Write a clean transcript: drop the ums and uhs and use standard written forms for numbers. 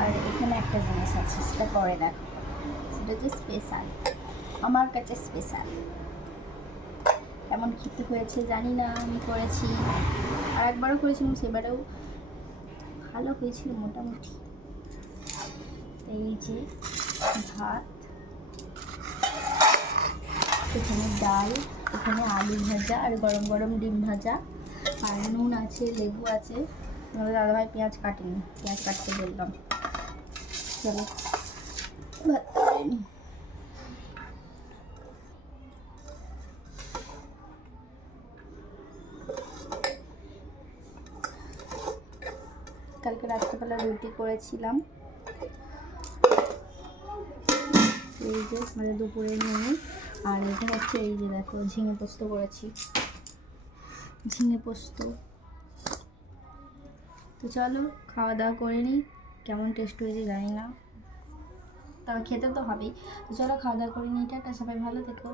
আর এখানে একটা জিনিস আছে, সেটা পরে দেখো। সেটা হচ্ছে স্পেশাল, আমার কাছে স্পেশাল। কেমন খেতে হয়েছে জানি না, আমি করেছি আর একবারও করেছিলাম, সেবারেও ভালো হয়েছিল মোটামুটি। এই যে ভাত, এখানে ডাল, এখানে আলু ভাজা আর গরম গরম ডিম ভাজা, আর নুন আছে, লেবু আছে। আমাদের দাদাভাই পেঁয়াজ কাটেনি, পেঁয়াজ কাটতে বললাম। চলো ভাত করে নি। কালকে রাত্রেবেলা রুটি করেছিলাম। এই যে মানে দুপুরের মেনু। আর এটা হচ্ছে এই যে দেখো, ঝিঙে পোস্ত করেছি, ঝিঙে পোস্ত। তো চলো খাওয়া দাওয়া করে নিই, কেমন টেস্ট হয়েছে জানি না, তবে খেতে তো হবেই। তো চলো খাওয়া দাওয়া করে নিই, টাটা, সবাই ভালো থেকো।